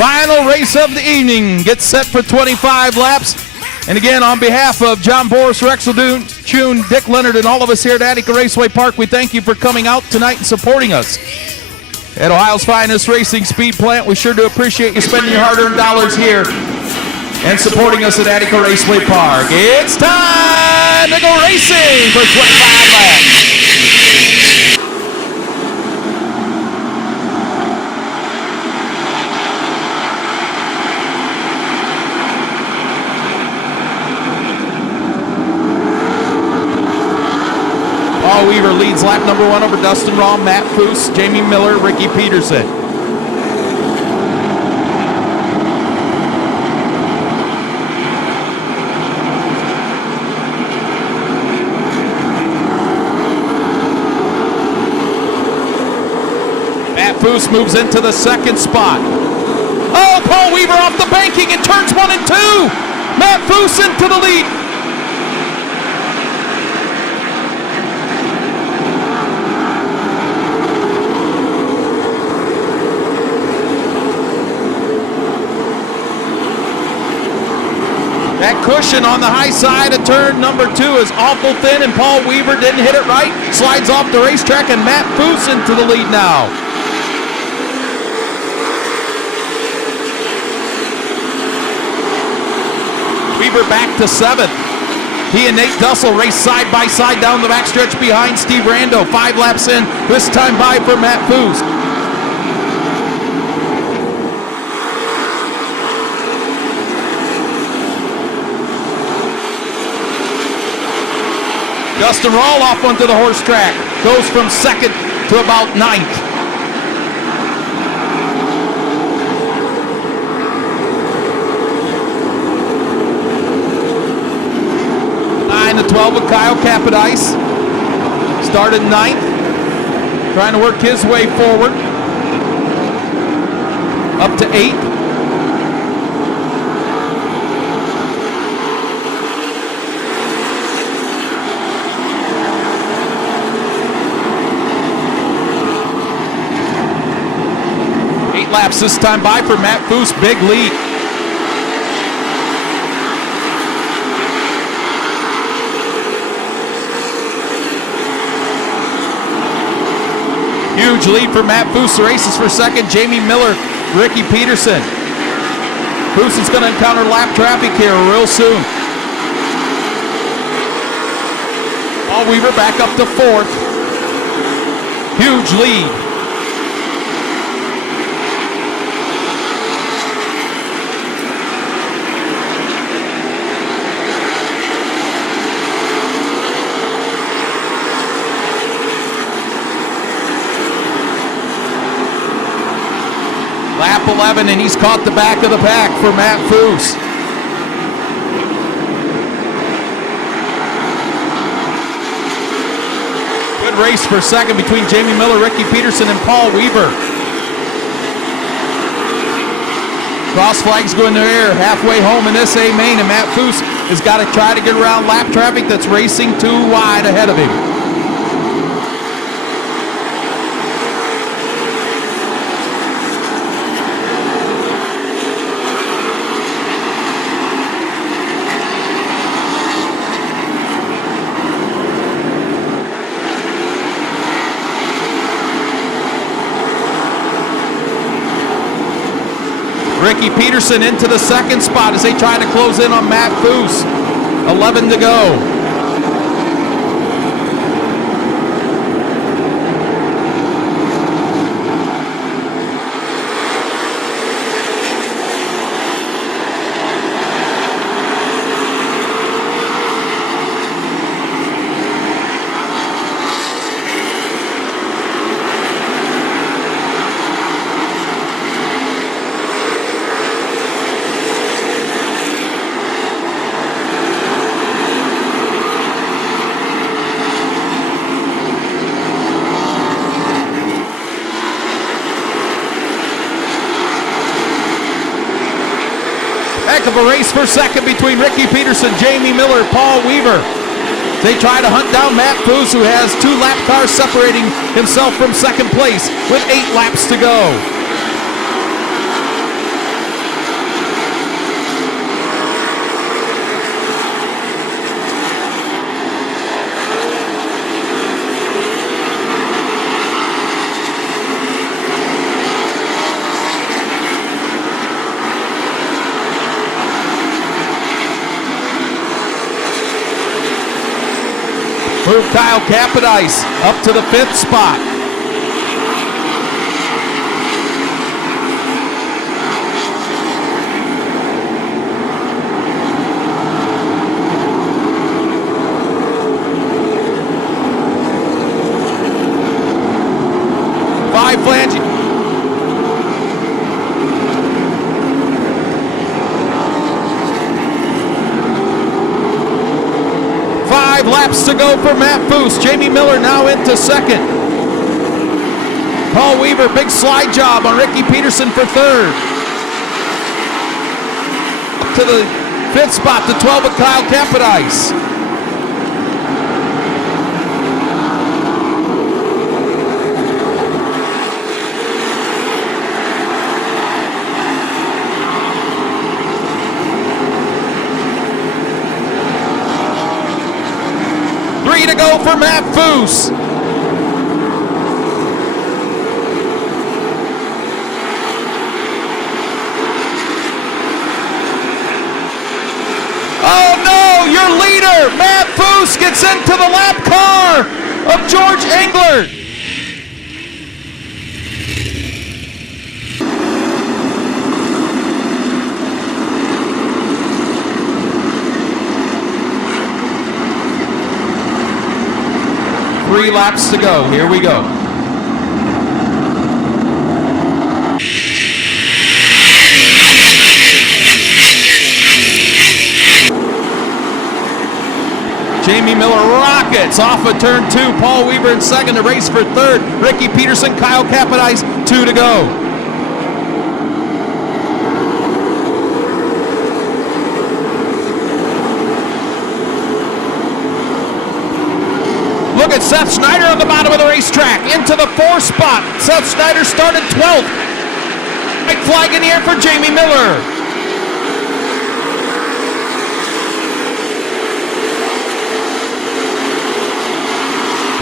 Final race of the evening gets set for 25 laps. And again, on behalf of John Boris, Rexel Tune, Dick Leonard, and all of us here at Attica Raceway Park, we thank you for coming out tonight and supporting us. At Ohio's finest racing speed plant, we sure do appreciate you spending your hard-earned dollars here and supporting us at Attica Raceway Park. It's time to go racing for 25 laps. Paul Weaver leads lap number 1 over Dustin Raw, Matt Foose, Jamie Miller, Ricky Peterson. Matt Foose moves into the second spot. Oh, Paul Weaver off the banking in turns 1 and 2. Matt Foose into the lead. That cushion on the high side of turn number 2 is awful thin, and Paul Weaver didn't hit it right. Slides off the racetrack, and Matt Foose into the lead now. Weaver back to 7th. He and Nate Dussel race side by side down the backstretch behind Steve Rando. 5 laps in, this time by for Matt Foose. Dustin Rawl off onto the horse track. Goes from 2nd to about 9th. Nine to 12 with Kyle Capodice. Started 9th. Trying to work his way forward. Up to 8th. Laps this time by for Matt Foose, big lead. Huge lead for Matt Foose. The races for 2nd, Jamie Miller, Ricky Peterson. Foose is going to encounter lap traffic here real soon. Paul Weaver back up to 4th. Huge lead. Lap 11, and he's caught the back of the pack for Matt Foose. Good race for 2nd between Jamie Miller, Ricky Peterson, and Paul Weaver. Cross flags go in the air halfway home in this A main, and Matt Foose has got to try to get around lap traffic that's racing too wide ahead of him. Ricky Peterson into the 2nd spot as they try to close in on Matt Foose. 11 to go. Heck of a race for 2nd between Ricky Peterson, Jamie Miller, Paul Weaver. They try to hunt down Matt Foose, who has 2 lap cars separating himself from 2nd place with 8 laps to go. Move Kyle Capodice up to the 5th spot. Flange. 5 laps to go for Matt Foose. Jamie Miller now into 2nd. Paul Weaver, big slide job on Ricky Peterson for 3rd. Up to the 5th spot, the 12 of Kyle Capodice. To go for Matt Foose. Oh no, your leader, Matt Foose, gets into the lap car of George Englert. Three laps to go. Here we go. Jamie Miller rockets off of turn 2. Paul Weaver in 2nd to race for 3rd. Ricky Peterson, Kyle Capodice, 2 to go. Look at Seth Schneider on the bottom of the racetrack. Into the 4th spot. Seth Schneider started 12th. White flag in the air for Jamie Miller.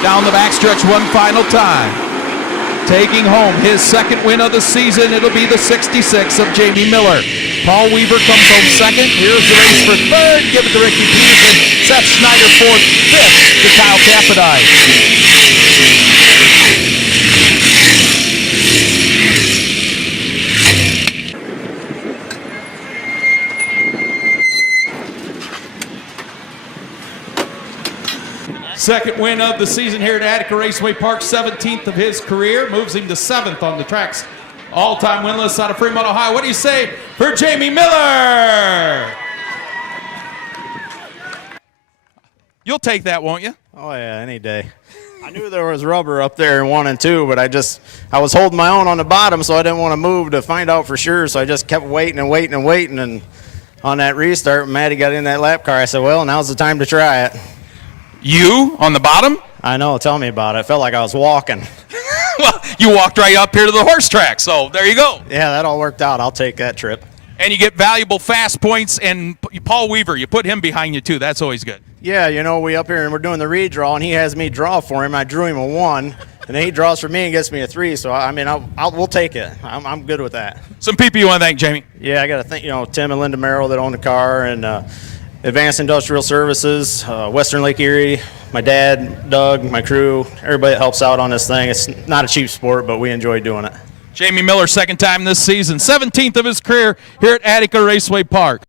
Down the backstretch one final time. Taking home his 2nd win of the season. It'll be the 66 of Jamie Miller. Paul Weaver comes home 2nd. Here's the race for 3rd. Give it to Ricky Peterson. Seth Schneider 4th. 5th to Kyle Capodice. Second win of the season here at Attica Raceway Park. 17th of his career. Moves him to 7th on the track's all-time win list out of Fremont, Ohio. What do you say for Jamie Miller? You'll take that, won't you? Oh, yeah, any day. I knew there was rubber up there in 1 and 2, but I was holding my own on the bottom, so I didn't want to move to find out for sure, so I just kept waiting and waiting and waiting, and on that restart, when Maddie got in that lap car, I said, well, now's the time to try it. You on the bottom? I know, tell me about it. It felt like I was walking. Well, you walked right up here to the horse track, so there you go. Yeah, that all worked out. I'll take that trip. And you get valuable fast points, and Paul Weaver, you put him behind you too. That's always good. Yeah, you know, we up here and we're doing the redraw, and he has me draw for him. I drew him a 1, and then he draws for me and gets me a 3. So, I mean, we'll take it. I'm good with that. Some people you want to thank, Jamie? Yeah, I got to thank, Tim and Linda Merrill that own the car, and Advanced Industrial Services, Western Lake Erie, my dad, Doug, my crew, everybody that helps out on this thing. It's not a cheap sport, but we enjoy doing it. Jamie Miller, 2nd time this season, 17th of his career here at Attica Raceway Park.